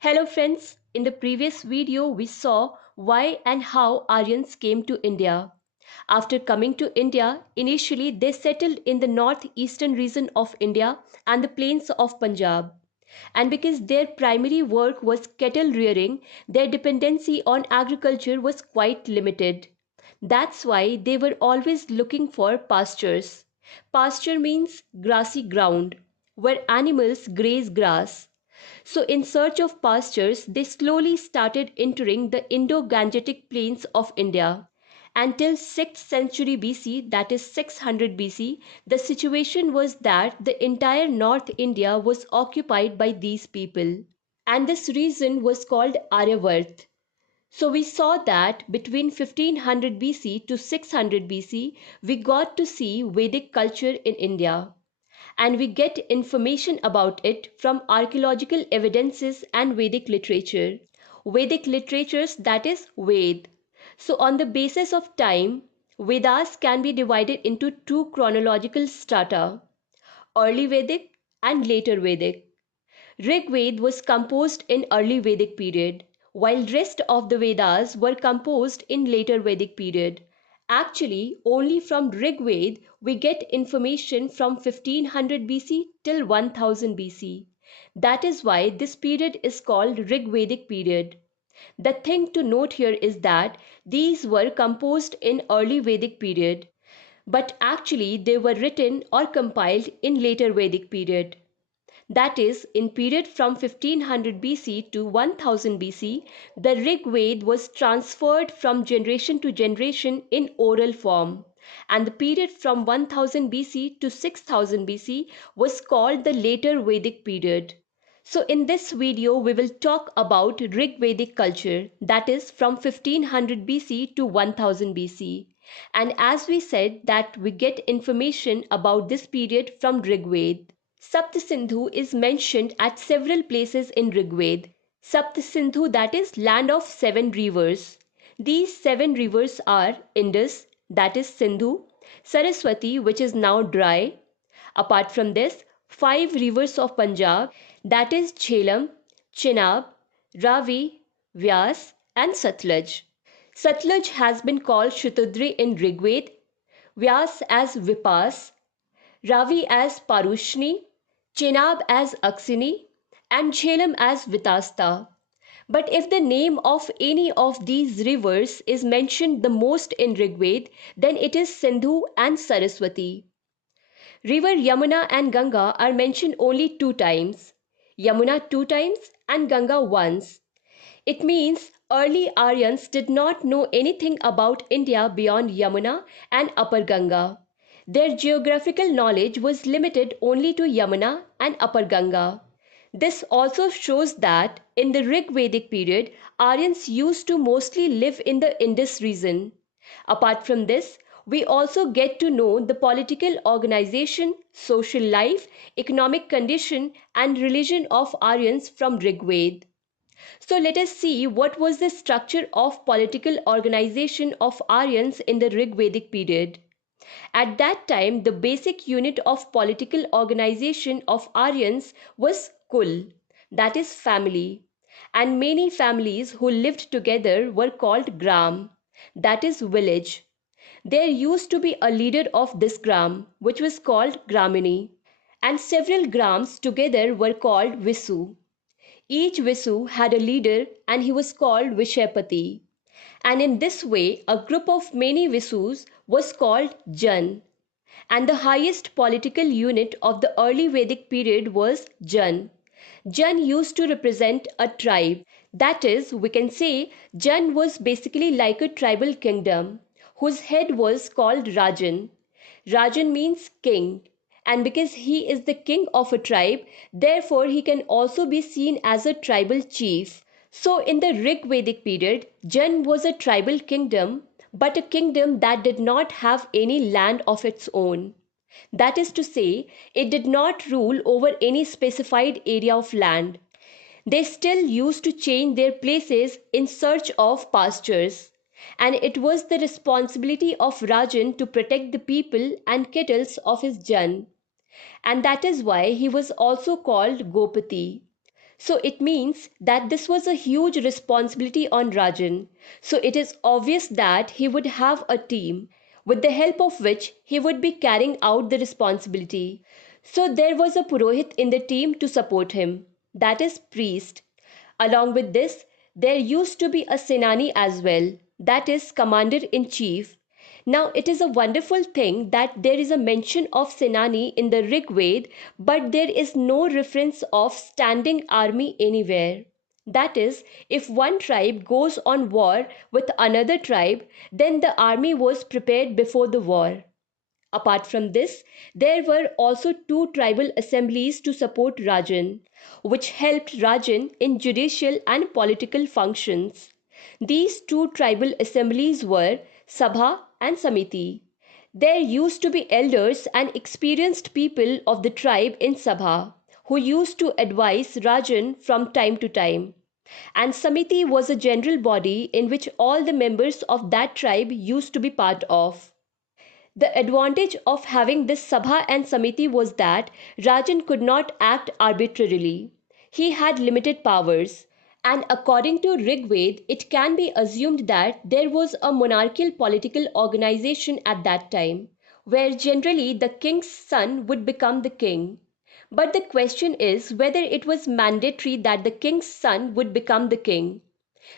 Hello friends, in the previous video we saw why and how Aryans came to India. After coming to India, initially they settled in the northeastern region of India and the plains of Punjab. And because their primary work was cattle rearing, their dependency on agriculture was quite limited. That's why they were always looking for pastures. Pasture means grassy ground, where animals graze grass. So, in search of pastures, they slowly started entering the Indo-Gangetic plains of India. Until 6th century BC, that is 600 BC, the situation was that the entire North India was occupied by these people. And this region was called Aryavart. So we saw that between 1500 BC to 600 BC, we got to see Vedic culture in India, and we get information about it from archaeological evidences and Vedic literature. Vedic literatures, that is Ved. So, on the basis of time, Vedas can be divided into two chronological strata: early Vedic and later Vedic. Rig Ved was composed in early Vedic period, while rest of the Vedas were composed in later Vedic period. Actually, only from Rig Ved we get information from 1500 BC till 1000 BC. That is why this period is called Rig Vedic period. The thing to note here is that these were composed in early Vedic period, but actually they were written or compiled in later Vedic period. That is, in period from 1500 BC to 1000 BC, the Rig Ved was transferred from generation to generation in oral form, and the period from 1000 BC to 6000 BC was called the later Vedic period. So in this video we will talk about Rig Vedic culture, that is from 1500 BC to 1000 BC. And as we said that we get information about this period from Rig Ved. Saptasindhu is mentioned at several places in Rigved. Saptasindhu, that is land of seven rivers. These seven rivers are Indus, that is Sindhu, Saraswati, which is now dry. Apart from this, five rivers of Punjab, that is Jhelum, Chenab, Ravi, Vyas, and Satluj. Satluj has been called Shatudri in Rigved, Vyas as Vipas, Ravi as Parushni, Chenab as Aksini, and Jhelum as Vitasta. But if the name of any of these rivers is mentioned the most in Rigved, then it is Sindhu and Saraswati. River Yamuna and Ganga are mentioned only two times. Yamuna two times and Ganga once. It means early Aryans did not know anything about India beyond Yamuna and Upper Ganga. Their geographical knowledge was limited only to Yamuna and Upper Ganga. This also shows that in the Rig Vedic period, Aryans used to mostly live in the Indus region. Apart from this, we also get to know the political organization, social life, economic condition, and religion of Aryans from Rig Veda. So let us see what was the structure of political organization of Aryans in the Rig Vedic period. At that time, the basic unit of political organization of Aryans was Kul, that is family, and many families who lived together were called Gram, that is village. There used to be a leader of this Gram, which was called Gramini, and several Grams together were called Visu. Each Visu had a leader and he was called Vishayapati. And in this way, a group of many Visus was called Jan. And the highest political unit of the early Vedic period was Jan. Jan used to represent a tribe. That is, we can say Jan was basically like a tribal kingdom whose head was called Rajan. Rajan means king, and because he is the king of a tribe, therefore he can also be seen as a tribal chief. So in the Rig Vedic period, Jan was a tribal kingdom, but a kingdom that did not have any land of its own. That is to say, it did not rule over any specified area of land. They still used to change their places in search of pastures, and it was the responsibility of Rajan to protect the people and cattle of his Jan, and that is why he was also called Gopati. So it means that this was a huge responsibility on Rajan. So it is obvious that he would have a team with the help of which he would be carrying out the responsibility. So there was a Purohit in the team to support him, that is, priest. Along with this, there used to be a Senani as well, that is, commander in chief. Now, it is a wonderful thing that there is a mention of Senani in the Rig Veda, but there is no reference of standing army anywhere. That is, if one tribe goes on war with another tribe, then the army was prepared before the war. Apart from this, there were also two tribal assemblies to support Rajan, which helped Rajan in judicial and political functions. These two tribal assemblies were Sabha and Samiti. There used to be elders and experienced people of the tribe in Sabha who used to advise Rajan from time to time. And Samiti was a general body in which all the members of that tribe used to be part of. The advantage of having this Sabha and Samiti was that Rajan could not act arbitrarily. He had limited powers, and according to Rig Veda, it can be assumed that there was a monarchical political organization at that time, where generally the king's son would become the king. But the question is whether it was mandatory that the king's son would become the king.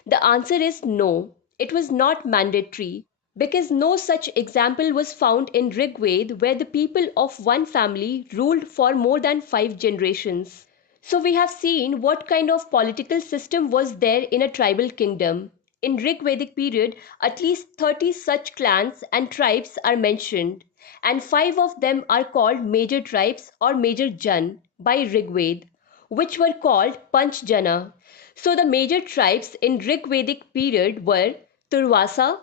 The answer is no, it was not mandatory because no such example was found in Rig Veda where the people of one family ruled for more than 5 generations. So we have seen what kind of political system was there in a tribal kingdom. In Rig Vedic period, at least 30 such clans and tribes are mentioned, and 5 of them are called major tribes or major Jan by Rig Veda, which were called Panch Jana. So the major tribes in Rig Vedic period were Turvasa,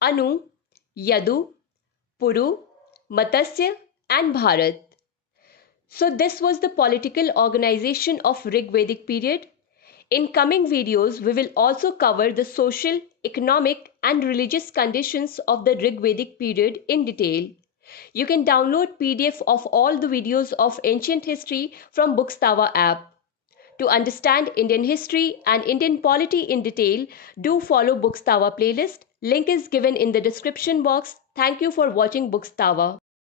Anu, Yadu, Puru, Matsya, and Bharat. So this was the political organization of Rig Vedic period. In coming videos, we will also cover the social, economic and religious conditions of the Rig Vedic period in detail. You can download PDF of all the videos of ancient history from Bookstava app. To understand Indian history and Indian polity in detail, do follow Bookstava playlist. Link is given in the description box. Thank you for watching Bookstava.